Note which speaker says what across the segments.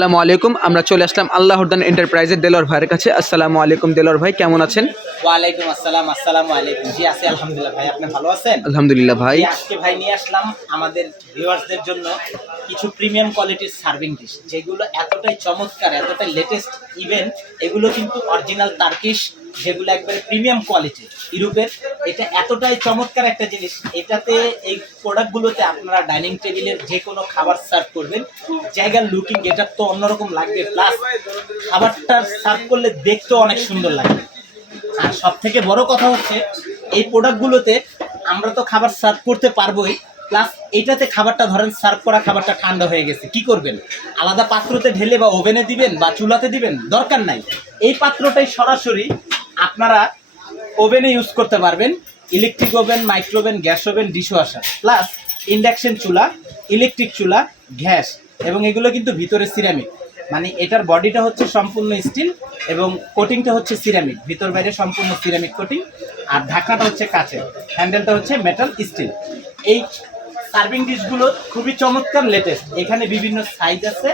Speaker 1: আসসালামু আলাইকুম আমরা চলে আসলাম আল্লাহরদান এন্টারপ্রাইজের দেলোর ভাইয়ের কাছে। আসসালামু আলাইকুম দেলোর ভাই কেমন আছেন?
Speaker 2: ওয়ালাইকুম আসসালাম আসসালামু আলাইকুম। জি আছি আলহামদুলিল্লাহ ভাই আপনি ভালো আছেন?
Speaker 1: আলহামদুলিল্লাহ ভাই।
Speaker 2: আজকে ভাই নিয়ে আসলাম আমাদের ভিউয়ার্সদের জন্য কিছু প্রিমিয়াম কোয়ালিটির সার্ভিং ডিশ যেগুলো এতটাই চমৎকার এতটাই লেটেস্ট ইভেন্ট এগুলো কিন্তু অরিজিনাল তার্কিশ যেগুলো একবারে প্রিমিয়াম কোয়ালিটি ইউরোপের, এটা এতটাই চমৎকার একটা জিনিস। এটাতে এই প্রোডাক্টগুলোতে আপনারা ডাইনিং টেবিলের যে কোনো খাবার সার্ভ করবেন। জায়গার লুকিং এটা তো অন্যরকম লাগবে। প্লাস খাবারটা সার্ভ করলে দেখতেও অনেক সুন্দর লাগবে আর সব থেকে বড় কথা হচ্ছে, এই প্রোডাক্টগুলোতে আমরা তো খাবার সার্ভ করতে পারবোই। প্লাস এইটাতে খাবারটা ধরেন সার্ভ করা খাবারটা ঠান্ডা হয়ে গেছে। কি করবেন? আলাদা পাত্রতে ঢেলে বা ওভেনে দিবেন বা চুলাতে দিবেন, দরকার নাই। এই পাত্রটাই সরাসরি আপনারা ওভেনে ইউজ করতে পারবেন electric oven microwave oven gas oven dishwasher plus induction চুলা ইলেকট্রিক চুলা, গ্যাস এবং এগুলো কিন্তু ভিতরে সিরামিক মানে এটার বডিটা হচ্ছে সম্পূর্ণ স্টিল এবং কোটিংটা হচ্ছে সিরামিক ভিতর বাইরে সম্পূর্ণ সিরামিক কোটিং আর ঢাকনাটা হচ্ছে কাচের। হ্যান্ডেলটা হচ্ছে মেটাল স্টিল এই সার্ভিং ডিশগুলো খুবই চমৎকার লেটেস্ট এখানে বিভিন্ন সাইজ আছে,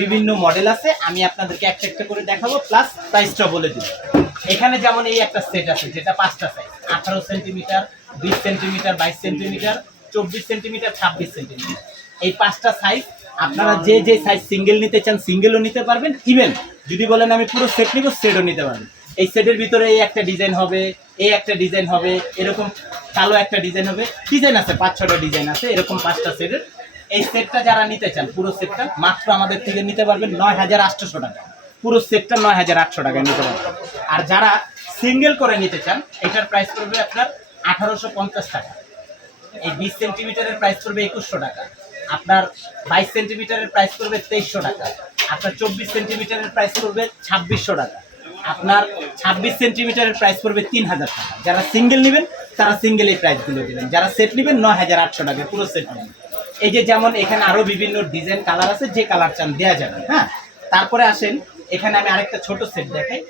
Speaker 2: বিভিন্ন মডেল আছে। আমি আপনাদেরকে একটা একটা করে দেখাবো প্লাস প্রাইসটা বলে দিব। এখানে যেমন এই একটা সেট আছে, যেটা পাঁচটা সাইজ আঠারো সেন্টিমিটার বিশ সেন্টিমিটার বাইশ সেন্টিমিটার চব্বিশ সেন্টিমিটার ছাব্বিশ সেন্টিমিটার এই পাঁচটা সাইজ আপনারা যে যে সাইজ সিঙ্গেল নিতে চান সিঙ্গেলও নিতে পারবেন। ইভেন যদি বলেন আমি পুরো সেট নিব সেটও নিতে পারবেন। এই সেটের ভিতরে এই একটা ডিজাইন হবে, এই একটা ডিজাইন হবে, এরকম কালো একটা ডিজাইন হবে। ডিজাইন আছে, পাঁচ ছটা ডিজাইন আছে, এরকম পাঁচটা সেটের এই সেটটা যারা নিতে চান, পুরো সেটটা মাত্র আমাদের থেকে নিতে পারবেন নয় হাজার আটশোশো টাকা। পুরো সেটটা নয় হাজার আটশো টাকায় নিতে পারবেন আর যারা সিঙ্গেল করে নিতে চান, এটার প্রাইস পড়বে আপনার আঠারোশো পঞ্চাশ টাকা। এই বিশ সেন্টিমিটারের প্রাইস পড়বে একুশশো টাকা। আপনার বাইশ সেন্টিমিটারের প্রাইস পড়বে তেইশশো টাকা। আপনার চব্বিশ সেন্টিমিটারের প্রাইস পড়বে ছাব্বিশশো টাকা। আপনার ছাব্বিশ সেন্টিমিটারের প্রাইস পড়বে তিন হাজার টাকা। যারা সিঙ্গেল নেবেন, তারা সিঙ্গেল এই প্রাইসগুলো দেবেন। যারা সেট নেবেন, নয় হাজার আটশো টাকা, পুরো সেট নেবেন। এই যে যেমন এখানে আরও বিভিন্ন ডিজাইন কালার আছে, যে কালার চান দেওয়া যাবে হ্যাঁ? তারপরে আসেন এখানে আমি আরেকটা ছোট সেট দেখাই।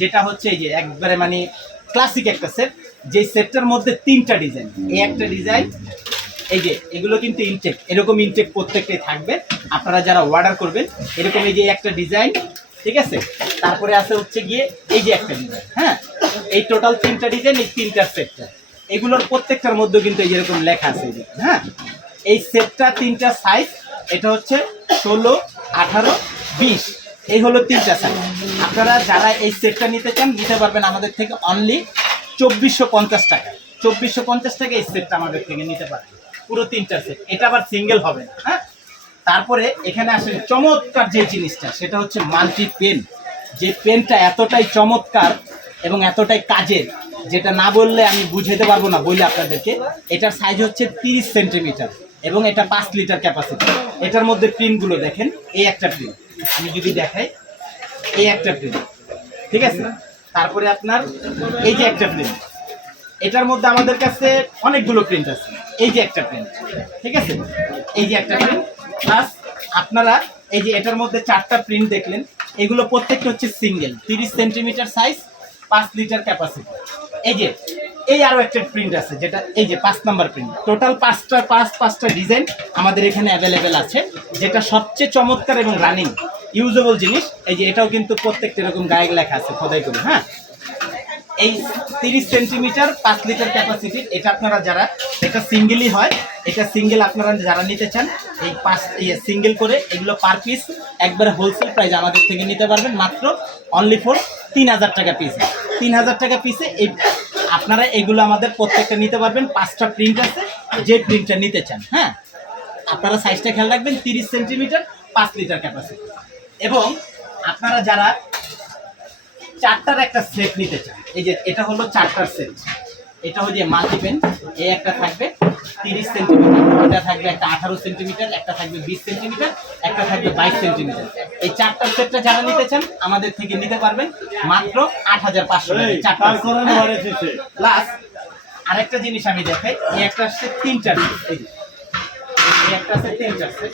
Speaker 2: যেটা হচ্ছে এই যে একবারে মানে ক্লাসিক একটা সেট যে সেটটার মধ্যে তিনটা ডিজাইন এই একটা ডিজাইন এই যে এগুলো কিন্তু ইনটেক এরকম ইনটেক প্রত্যেকটাই থাকবে। আপনারা যারা অর্ডার করবেন, এরকম এই যে একটা ডিজাইন ঠিক আছে? তারপরে আছে হচ্ছে গিয়ে এই যে একটা ডিজাইন হ্যাঁ? এই টোটাল তিনটা ডিজাইন এই তিনটা সেটটা এগুলোর প্রত্যেকটার মধ্যে কিন্তু এই যেরকম লেখা আছে হ্যাঁ? এই সেটটা তিনটা সাইজ এটা হচ্ছে ষোলো, আঠারো, বিশ। এই হলো তিনটা সাইজ আপনারা যারা এই সেটটা নিতে চান, নিতে পারবেন আমাদের থেকে অনলি চব্বিশশো পঞ্চাশ টাকা। চব্বিশশো পঞ্চাশ টাকা এই সেটটা আমাদের থেকে নিতে পারবেন। পুরো তিনটা সেট এটা আবার সিঙ্গেল হবে না হ্যাঁ? তারপরে এখানে আসেন চমৎকার যে জিনিসটা, সেটা হচ্ছে মাল্টি পেন যে পেনটা এতটাই চমৎকার এবং এতটাই কাজের, যেটা না বললে আমি বুঝাতে পারব না বললে আপনাদেরকে, এটার সাইজ হচ্ছে তিরিশ সেন্টিমিটার এবং এটা পাঁচ লিটার ক্যাপাসিটি এটার মধ্যে প্রিন্টগুলো দেখেন, এই একটা প্রিন্ট আমি যদি দেখাই, এই একটা প্রিন্ট ঠিক আছে? তারপরে আপনার এই যে একটা প্রিন্ট এটার মধ্যে আমাদের কাছে অনেকগুলো প্রিন্ট আছে। এই যে একটা প্রিন্ট ঠিক আছে? এই যে একটা প্রিন্ট প্লাস আপনারা এই যে এটার মধ্যে চারটা প্রিন্ট দেখলেন, এগুলো প্রত্যেকটা হচ্ছে সিঙ্গেল তিরিশ সেন্টিমিটার সাইজ পাঁচ লিটার ক্যাপাসিটি এই যে এই আরও একটা প্রিন্ট আছে, যেটা এই যে পাঁচ নাম্বার প্রিন্ট টোটাল পাঁচটা, পাঁচ, পাঁচটা ডিজাইন আমাদের এখানে অ্যাভেলেবেল আছে, যেটা সবচেয়ে চমৎকার এবং রানিং ইউজেবল জিনিস। এই যে এটাও কিন্তু প্রত্যেকটা এরকম গায়ে লেখা আছে, খোদাই করে হ্যাঁ? এই তিরিশ সেন্টিমিটার পাঁচ লিটার ক্যাপাসিটি এটা আপনারা যারা, এটা সিঙ্গেলই হয়, এটা সিঙ্গেল আপনারা যারা নিতে চান, এই পাঁচ সিঙ্গেল করে এগুলো পার পিস একবারে হোলসেল প্রাইস আমাদের থেকে নিতে পারবেন, মাত্র অনলি ফর তিন হাজার টাকা পিসে তিন হাজার টাকা পিসে এই আপনারা এগুলো আমাদের প্রত্যেকটা নিতে পারবেন। পাঁচটা প্রিন্ট আছে, যে প্রিন্টটা নিতে চান হ্যাঁ? আপনারা সাইজটা খেয়াল রাখবেন, তিরিশ সেন্টিমিটার পাঁচ লিটার ক্যাপাসিটি এবং আপনারা যারা চারটার একটা সেট নিতে চান, এই যে এটা হলো চারটার সেট এটা হলো যে মাল্টিপেন এই একটা থাকবে। তিরিশ সেন্টিমিটার। এটা থাকবে একটা আঠারো সেন্টিমিটার একটা থাকবে বিশ সেন্টিমিটার একটা থাকবে বাইশ সেন্টিমিটার। এই চারটা সেটটা যারা নিতে চান আমাদের থেকে নিতে পারবেন মাত্র আট হাজার পাঁচশো চারটা প্লাস আরেকটা জিনিস আমি দেখাই এই একটা আসছে তিনটার set, এই একটা আছে তিনটার সেট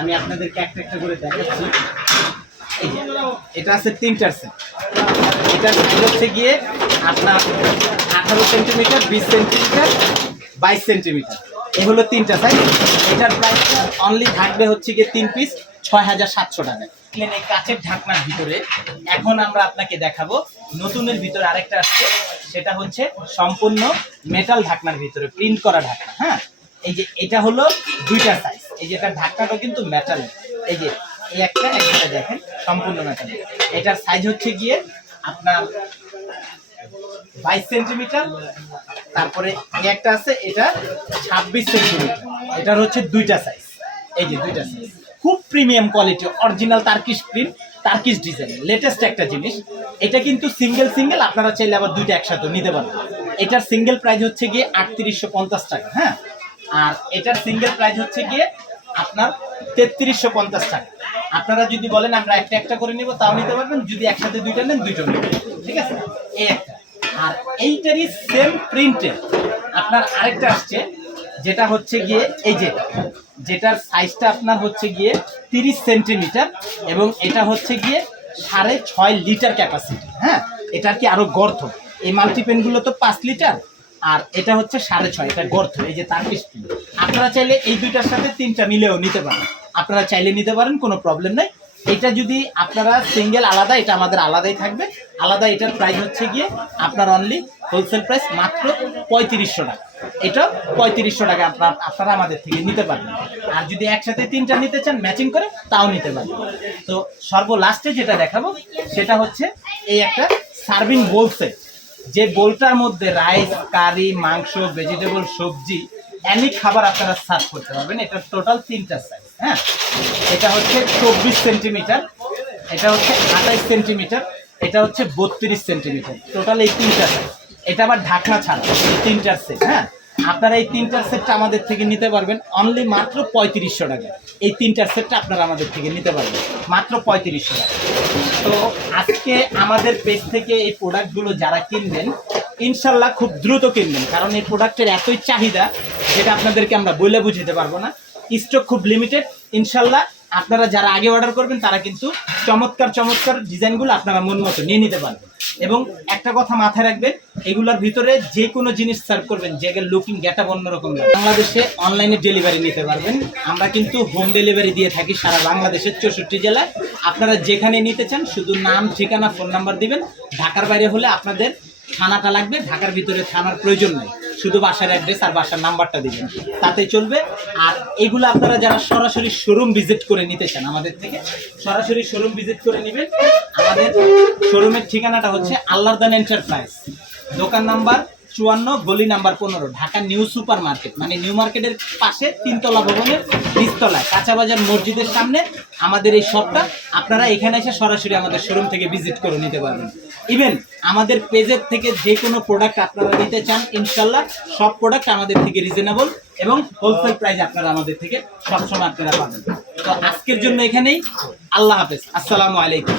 Speaker 2: আমি আপনাদেরকে একটা একটা করে দেখাচ্ছি। এটা আছে তিনটার সেট এটা সাইজ হচ্ছে গিয়ে আপনার আঠারো সেন্টিমিটার বিশ সেন্টিমিটার বাইশ সেন্টিমিটার। এ হলো তিনটা সাইজ এটার প্রাইসটা অনলি থাকবে হচ্ছে গিয়ে তিন পিস ছয় হাজার সাতশো টাকা। দেখলেন এই কাচের ঢাকনার ভিতরে এখন আমরা আপনাকে দেখাবো নতুনের ভিতরে আরেকটা আসছে সেটা হচ্ছে সম্পূর্ণ মেটাল ঢাকনার ভিতরে প্রিন্ট করা ঢাকনা হ্যাঁ? এই যে এটা হলো দুইটা সাইজ এই যে এটার ঢাকনাটা কিন্তু মেটাল এই যে এই একটা একটা দেখেন, সম্পূর্ণ মেটাল এটার সাইজ হচ্ছে গিয়ে আপনার বাইশ সেন্টিমিটার তারপরে একটা আছে, এটা ছাব্বিশ সেন্টিমিটার। এটার হচ্ছে দুইটা সাইজ এই যে দুইটা সাইজ খুব premium quality original Turkish print Turkish design latest একটা জিনিস। এটা কিন্তু সিঙ্গেল সিঙ্গেল আপনারা চাইলে আবার দুইটা একসাথে নিতে পারবেন এটার সিঙ্গেল প্রাইস হচ্ছে গিয়ে আটত্রিশশো পঞ্চাশ টাকা হ্যাঁ? আর এটার সিঙ্গেল প্রাইস হচ্ছে গিয়ে আপনার তেত্রিশশো পঞ্চাশ টাকা। আপনারা যদি বলেন, আমরা একটা একটা করে নিব, তাও নিতে পারবেন। যদি একসাথে দুইটা নেন দুইটা নেবেন ঠিক আছে? এই একটা। আর এইটারই সেম প্রিন্টের আপনার আরেকটা আসছে, যেটা হচ্ছে গিয়ে, এই যে, যেটার সাইজটা আপনার হচ্ছে গিয়ে তিরিশ সেন্টিমিটার এবং এটা হচ্ছে গিয়ে সাড়ে ছয় লিটার ক্যাপাসিটি হ্যাঁ এটার কি আরও গর্ত? এই মাল্টিপেনগুলো তো পাঁচ লিটার আর এটা হচ্ছে সাড়ে ছয়, এটা গর্ত, এই যে তার স্পিন আপনারা চাইলে এই দুইটার সাথে তিনটা মিলেও নিতে পারেন। আপনারা চাইলে নিতে পারেন, কোনো প্রবলেম নেই। এটা যদি আপনারা সিঙ্গেল আলাদা, এটা আমাদের আলাদাই থাকবে। আলাদা এটার প্রাইস হচ্ছে গিয়ে আপনার অনলি হোলসেল প্রাইস মাত্র পঁয়ত্রিশশো টাকা। এটা পঁয়ত্রিশশো টাকা আপনার আপনারা আমাদের থেকে নিতে পারবেন। আর যদি একসাথে তিনটা নিতে চান ম্যাচিং করে, তাও নিতে পারবেন। তো সর্ব লাস্টে যেটা দেখাবো, সেটা হচ্ছে এই একটা সার্ভিং বোল সেট যে বোলটার মধ্যে রাইস কারি মাংস ভেজিটেবল সবজি অ্যানি খাবার আপনারা সার্ভ করতে পারবেন। এটা টোটাল তিনটা সাইজ হ্যাঁ? এটা হচ্ছে চব্বিশ সেন্টিমিটার। এটা হচ্ছে আঠাইশ সেন্টিমিটার। এটা হচ্ছে বত্রিশ সেন্টিমিটার। টোটাল এই তিনটা সাইজ এটা আবার ঢাকনা ছাড়া, এই তিনটার সেট হ্যাঁ? আপনারা এই তিনটার সেটটা আমাদের থেকে নিতে পারবেন অনলি মাত্র পঁয়ত্রিশশো টাকা। এই তিনটার সেটটা আপনারা আমাদের থেকে নিতে পারবেন, মাত্র পঁয়ত্রিশশো টাকা। তো আজকে আমাদের পেজ থেকে এই প্রোডাক্টগুলো যারা কিনবেন, ইনশাল্লাহ খুব দ্রুত কিনবেন। কারণ এই প্রোডাক্টের এতই চাহিদা, যেটা আপনাদেরকে আমরা বলে বুঝতে পারব না। স্টক খুব লিমিটেড ইনশাল্লাহ। আপনারা যারা আগে অর্ডার করবেন, তারা কিন্তু চমৎকার চমৎকার ডিজাইনগুলো আপনারা মন মতো নিয়ে নিতে পারবেন। এবং একটা কথা মাথায় রাখবেন, এগুলোর ভিতরে যে কোনো জিনিস সার্ভ করবেন, যে লুকিং গেটা অন্যরকম। বাংলাদেশে অনলাইনে ডেলিভারি নিতে পারবেন। আমরা কিন্তু হোম ডেলিভারি দিয়ে থাকি সারা বাংলাদেশের চৌষট্টি জেলায়। আপনারা যেখানে নিতে চান, শুধু নাম, ঠিকানা ফোন নাম্বার দিবেন। ঢাকার বাইরে হলে আপনাদের থানাটা লাগবে, ঢাকার ভিতরে থানার প্রয়োজন নেই। শুধু বাসার অ্যাড্রেস আর বাসার নাম্বারটা দিবেন। তাতে চলবে। আর এগুলো আপনারা যারা সরাসরি শোরুম ভিজিট করে নিতে চান আমাদের থেকে, সরাসরি শোরুম ভিজিট করে নেবেন। আমাদের শোরুমের ঠিকানাটা হচ্ছে আল্লাহদান এন্টারপ্রাইজ দোকান নাম্বার চুয়ান্ন, গলি নাম্বার পনেরো, ঢাকা নিউ সুপার মার্কেট মানে নিউ মার্কেটের পাশে তিনতলা ভবনের নিচতলায় কাঁচাবাজার মসজিদের সামনে আমাদের এই শপটা আপনারা এখানে এসে সরাসরি আমাদের শোরুম থেকে ভিজিট করে নিতে পারবেন। ইভেন আমাদের পেজের থেকে যে কোনো প্রোডাক্ট আপনারা নিতে চান ইনশাল্লাহ সব প্রোডাক্ট আমাদের থেকে রিজনেবল এবং হোলসেল প্রাইস আপনারা আমাদের থেকে সবসময় আপনারা পাবেন। তো আজকের জন্য এখানেই, আল্লাহ হাফেজ। আসসালামু আলাইকুম।